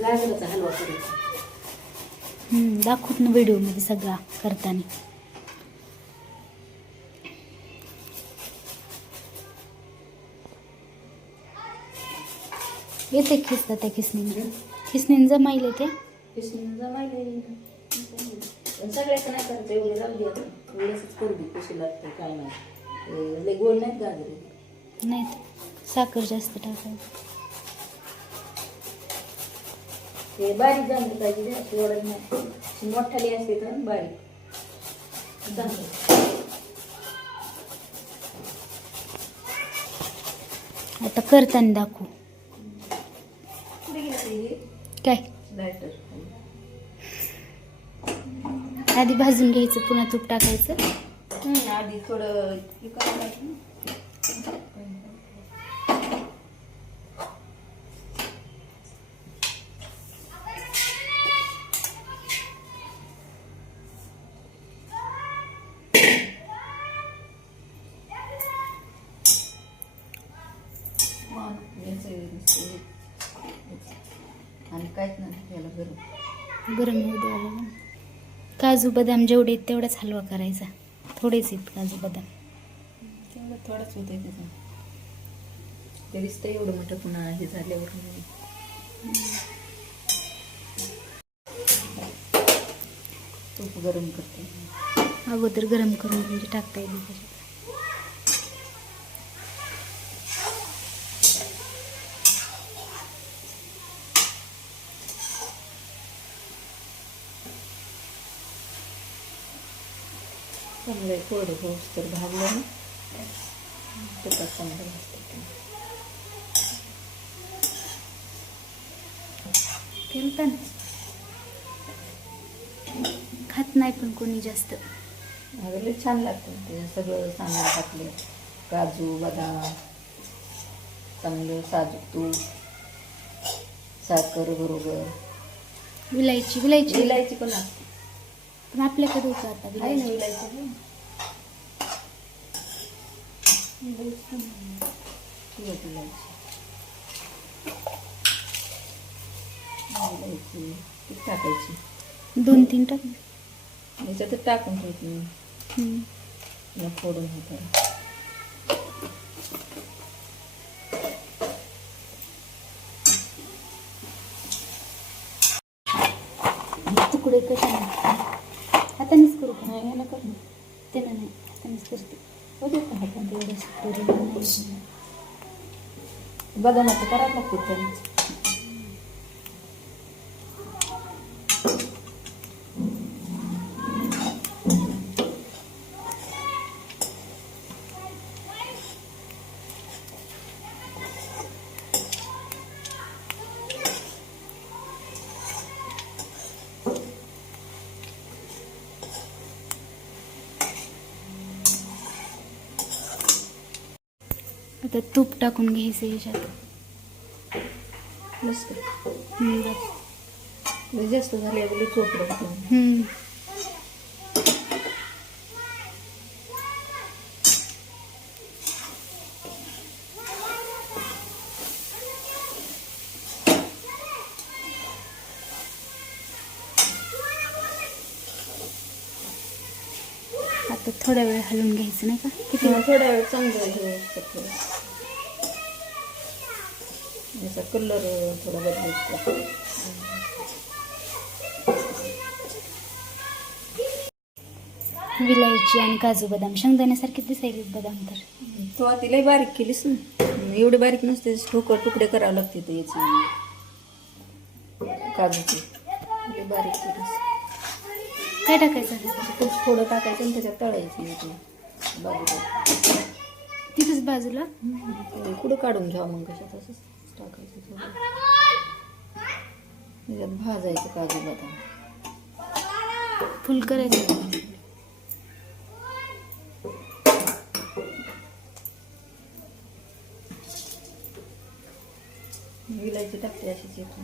गाजराचा हलवा करायचा. दाखवत ना व्हिडिओमध्ये सगळा करताना. येते खिसता त्या खिसणीने जमायले ते किसणीनं जमायले. पण सगळ्याचं नाही करायचं, एवढे राहू दे. आता थोडंसंच करू दे, कशी लागते काय नाही. लय गोल नाहीत गाजर. नाही साखर जास्त टाकायचं. ते बारीक झालं पाहिजे, अशी ओढत नाही. मोठाली असते तर बारीक झालं. आता करताना दाखवू. कुठे गेलं काय लायटर? आधी भाजून घ्यायचं, पुन्हा तूप टाकायचं. आधी थोडं हे करावं लागतं ना. आणि काहीच नाही त्याला गरम होऊ द्यावं. काजू बदाम जेवढे आहेत तेवढाच हलवा करायचा. थोडेच आहेत काजू बदाम. तेवढं थोडंच होतं त्याचं. ते दिसतं एवढं मोठं, पुन्हा हे झाल्यावर तूप गरम करते. अगोदर गरम करून म्हणजे टाकता येईल त्याच्यात. चांगलं थोडं पाऊस तर भाजलं ना तुपात चांगलं भाजतं. केलं ना. खात नाही पण कोणी जास्त. अगं लय छान लागतं ते सगळं सामान टाकले. काजू बदाम, चांगलं साजूक तूप, साखर बरोबर. विलायची विलायची पण असते. पण आपल्याकडे होतं आता आहे ना विलायची. विलायची. ती टाकायची. 2-3 टाक. याच्यात टाकून ठेवते मी फोडून होतं. तुकडे कशाने हातानेच करू का? नाही ना करू. त्यानं नाही, हातानेच करते. होते का हातात? तेवढं बदामाचं करावं लागते तरी. आता तूप टाकून घ्यायचं याच्यात. मस्त बस. जास्त झाल्यावर चोपडं होतं. आता थोड्या वेळ हलवून घ्यायचं नाही का? किती थोड्या वेळ चांगलं हे असतं. याचा कलर थोडा बदलायचा. विलायची आणि काजू बदाम शेंगदाण्यासारखे दिसायले बदाम तर. तो आधी लय बारीक केलीस ना. एवढे बारीक नसते, तुकडे करावे लागते ते याची काजूची. लय बारीक केलीस. काय टाकायचं? तूप थोडं टाकायचं आणि त्याच्यात तळायची बाजूला. तिथंच बाजूला कुठं काढून घ्यावं मग कशात असंच टाकायचं थोडं. त्याच्यात भाजायचं काजू बदाम. फुल करायचं. विलायची टाकते अशीच येतो.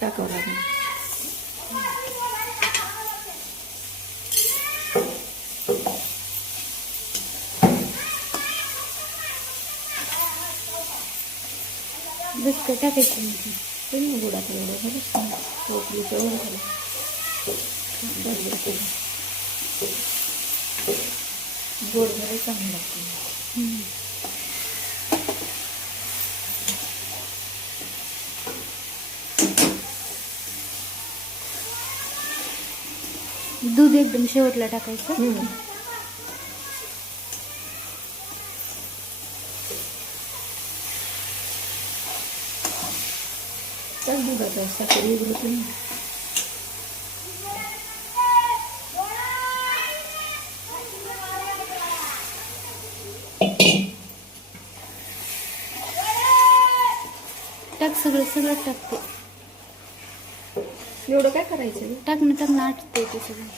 टाकावं लागेल. बिस्किट टाकायचं तुम्ही गुडाचं एवढं झालं टोपलीचं एवढं झालं गोड झालं चांगलं लागतं. दूध एकदम शेवटला टाकायचं. तर दुधाचं साखर वेगळं तुम्ही टाक सगळं सगळं टाकते. एवढं काय करायचं. टाक ना आटते ते सगळं.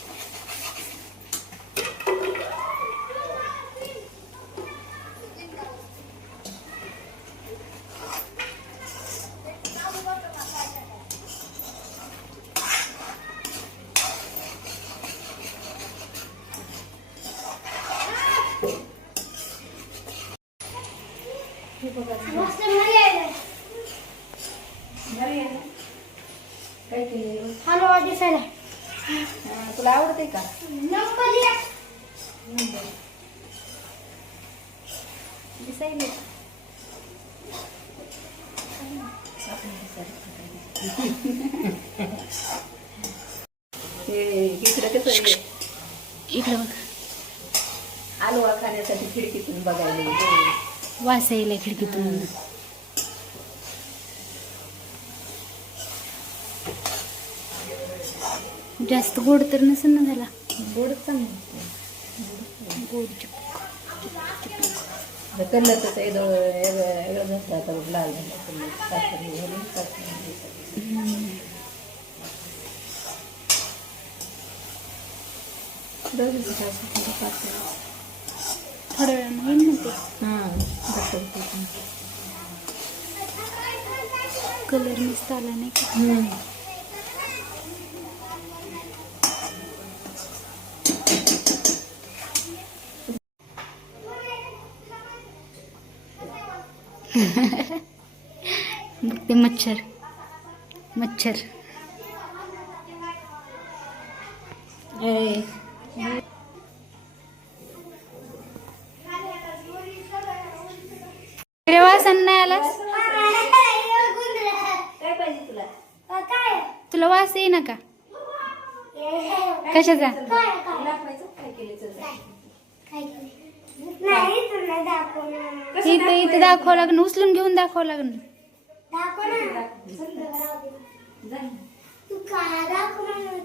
काय केलं हलवा दिसायला तुला आवडते का. दिसायला इकडं कसं इकडं बघ. हलवा खाण्यासाठी खिडकीतून बघायला गेले. वास यायला खिडकीतून. जास्त गोड तर नसेल ना झाला. गोड चांगलं गोड कलर तसं वेगळं झालं आता लाल झालं साखर घालून थोड्या वेळानं येईल ना ते. कलर मस्त आला नाही का. बघ ते मच्छर वासन नाही आलास. काय पाहिजे तुला. तुला वास येई ना का कशाचा. इथे दाखवावं लागेल. उचलून घेऊन दाखवावं लागेल.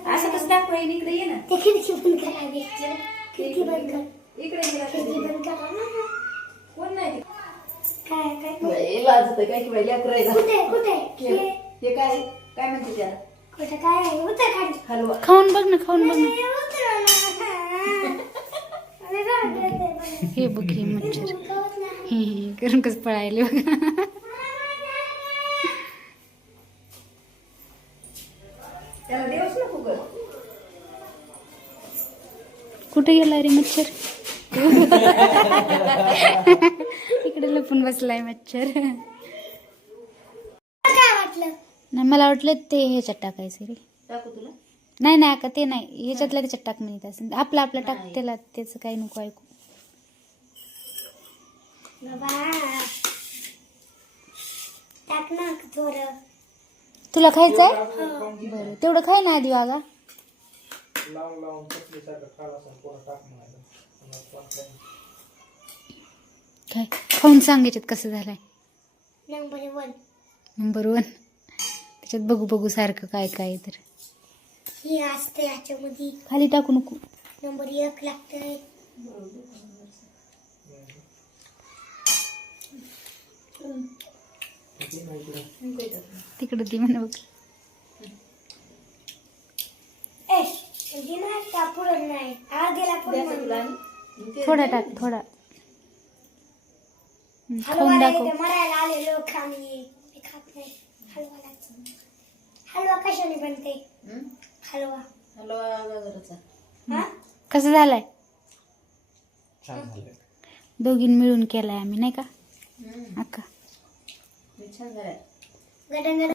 असं कसं दाखवा इकडे ये ना. खिडकी बंद करावी. खिडकी बंद कर. इकडे खिडकी बंद करा ना. कोण नाही काय काय लाजत काय की बाई करायला. कुठे हे काय काय म्हणते त्याला. कुठे काय आहे उतर खाली. हलवा खाऊन बघ ना हे बघ हे मच्छर हे करून कसं पळायले बघा. त्याला देऊच नको ग. कुठे गेला रे मच्छर. इकडे लपून बसलाय मच्छर. काय वाटलं. नाही मला वाटलं ते ह्याच्यात टाकायचं रे. टाकू तुला. नाही का ते नाही ह्याच्यातल्या त्याच्यात टाक म्हणत असं आपला टाक त्याला त्याचं काही नको ऐकू. बाबा टाक ना थोडं. तुला खायचंय बरं तेवढं खाय ना आधी वागा. काय खाऊन सांगायच्यात कसं झालंय. नंबर 1 त्याच्यात बघू सारखं काय काय तर हे असते याच्यामध्ये. खाली टाकू नको. नंबर 1 लागतंय. तिकडे ती म्हणा बघ. थोडा टाक थोडा. खाऊन दाखव. मरायला आले लोक आम्ही खात नाही. हलवा कशाने बनते हं? हलवा हलवा गाजराचा. हा कसं झालाय छान झालंय. दोघींनी मिळून केलाय आम्ही नाही का हं. अक्का लय छान झालाय. गडंगड